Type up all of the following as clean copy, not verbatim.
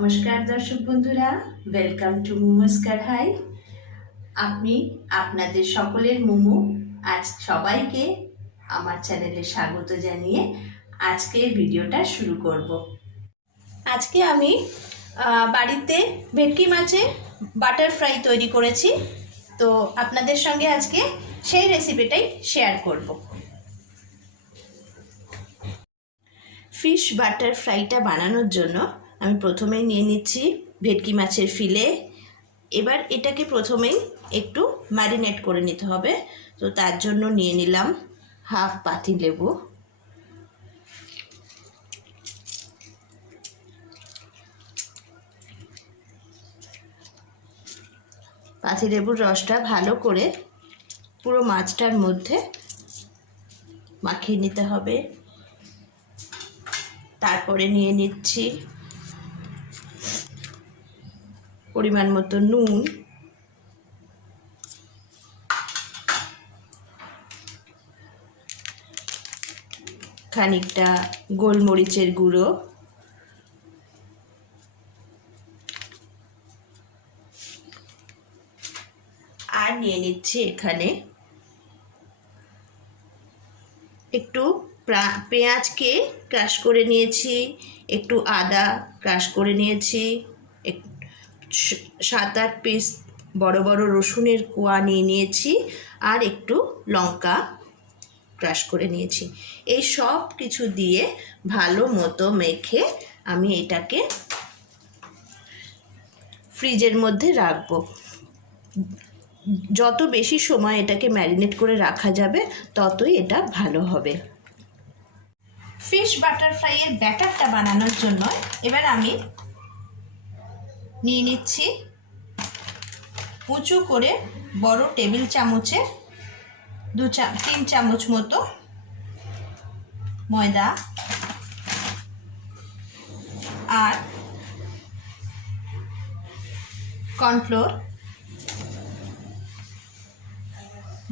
নমস্কার দর্শক বন্ধুরা, ওয়েলকাম টু মোমোস কারহাই। আমি আপনাদের সকলের মোমো। আজ সবাইকে আমার চ্যানেলে স্বাগত জানিয়ে আজকের ভিডিওটা শুরু করব। আজকে আমি বাড়িতে ভেটকি মাছের বাটার ফ্রাই তৈরি করেছি, তো আপনাদের সঙ্গে আজকে সেই রেসিপিটাই শেয়ার করব। ফিশ বাটার ফ্রাইটা বানানোর জন্য আমি প্রথমেই নিয়ে নিচ্ছি ভেটকি মাছের ফিলে। এবার এটাকে প্রথমেই একটু ম্যারিনেট করে নিতে হবে, তো তার জন্য নিয়ে নিলাম হাফ পাতিলেবু। পাতিলেবুর রসটা ভালো করে পুরো মাছটার মধ্যে মাখিয়ে নিতে হবে। তারপরে নিয়ে নিচ্ছি পরিমাণ মতো নুন, খানিকটা গোলমরিচের গুঁড়ো, আর নিয়ে নিচ্ছি এখানে একটু পেঁয়াজকে ক্রাশ করে নিয়েছি, একটু আদা ক্রাশ করে নিয়েছি, 7-8 পিস বড় বড় রসুনের কোয়া নিয়ে নিয়েছি, আর একটু লঙ্কা ক্রাশ করে নিয়েছি। এই সব কিছু দিয়ে ভালো মতো মেখে আমি এটাকে ফ্রিজের মধ্যে রাখবো। যত বেশি সময় এটাকে ম্যারিনেট করে রাখা যাবে ততই এটা ভালো হবে। ফিশ বাটার ফ্রাইয়ের ব্যাটারটা বানানোর জন্য এবার আমি নিয়ে নিচ্ছি উঁচু করে বড় টেবিল চামচের 3 চামচ মতো ময়দা, আর কর্নফ্লোর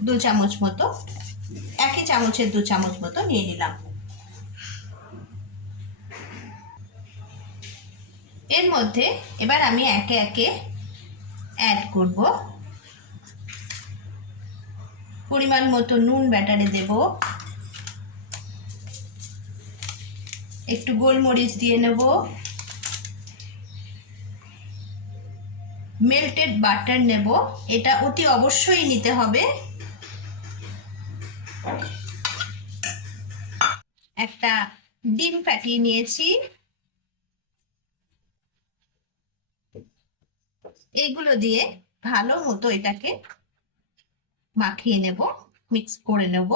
2 চামচ মতো, একই চামচের 2 চামচ মতো নিয়ে নিলাম। এর মধ্যে এবার আমি একে একে অ্যাড করব। পরিমাণ মতো নুন ব্যাটারে দেব, একটু গোলমরিচ দিয়ে নেব, মেল্টেড বাটার নেব, এটা অতি অবশ্যই নিতে হবে। একটা ডিম ফাটিয়ে নিয়েছি, এইগুলো দিয়ে ভালো মতো এটাকে মাখিয়ে নেব, মিক্স করে নেব।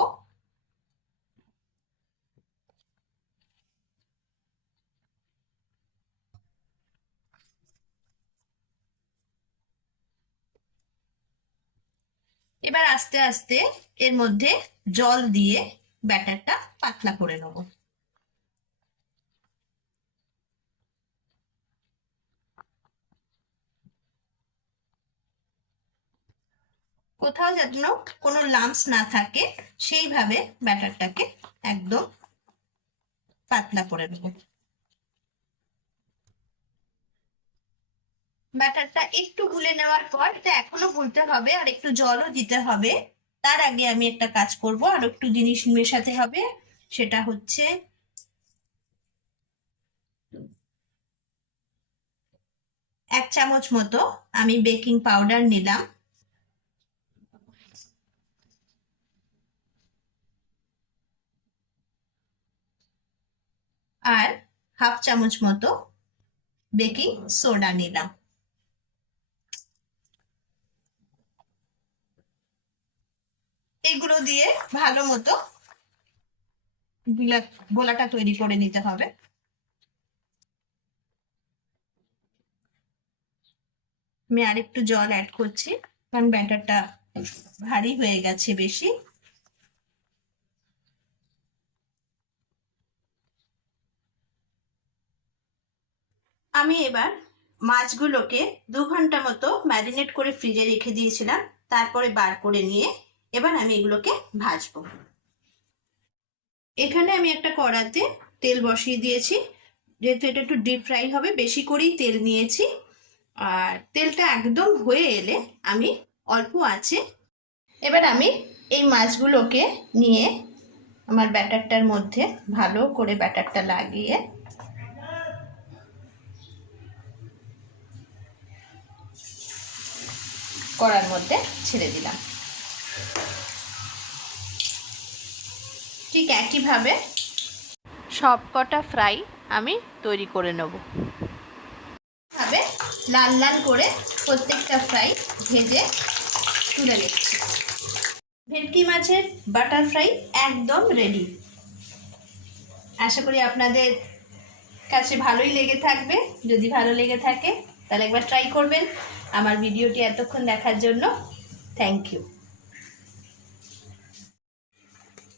এবার আস্তে আস্তে এর মধ্যে জল দিয়ে ব্যাটারটা পাতলা করে নেব। কোথাও যেন কোনো লাম্পস না থাকে সেইভাবে ব্যাটারটাকে একদম পাতলা করে নেব। ব্যাটারটা একটু গুলে নেওয়ার পর এটা এখনো গুলতে হবে, আর একটু জলও দিতে হবে। তার আগে আমি একটা কাজ করব, আর একটু জিনিস মেশাতে হবে। সেটা হচ্ছে 1 চামচ মতো আমি বেকিং পাউডার নিলাম, আর হাফ চামচ মতো বেকিং সোডা নিলাম। এগুলো দিয়ে ভালো মতো গোলাটা তৈরি করে নিতে হবে। আমি আরেকটু জল অ্যাড করছি, কারণ ব্যাটারটা ভারী হয়ে গেছে বেশি। আমি এবার মাছগুলোকে 2 ঘন্টা মতো ম্যারিনেট করে ফ্রিজে রেখে দিয়েছিলাম, তারপরে বার করে নিয়ে এবার আমি এগুলোকে ভাজবো। এখানে আমি একটা কড়াতে তেল বসিয়ে দিয়েছি, যেহেতু এটা একটু ডিপ ফ্রাই হবে, বেশি করেই তেল নিয়েছি। আর তেলটা একদম হয়ে এলে আমি অল্প আছে এবার আমি এই মাছগুলোকে নিয়ে আমার ব্যাটারটার মধ্যে ভালো করে ব্যাটারটা লাগিয়ে কড়ার মধ্যে ছেড়ে দিলাম। ঠিক একইভাবে সব কটা ফ্রাই আমি তৈরি করে নেব। ভাবে লাল লাল করে প্রত্যেকটা ফ্রাই ভেজে তুলে নিচ্ছি। ভেটকি মাছের বাটার ফ্রাই একদম রেডি। আশা করি আপনাদের কাছে ভালোই লেগে থাকবে। যদি ভালো লেগে থাকে তাহলে একবার ট্রাই করবেন। আমার ভিডিওটি এতক্ষণ দেখার জন্য থ্যাংক ইউ।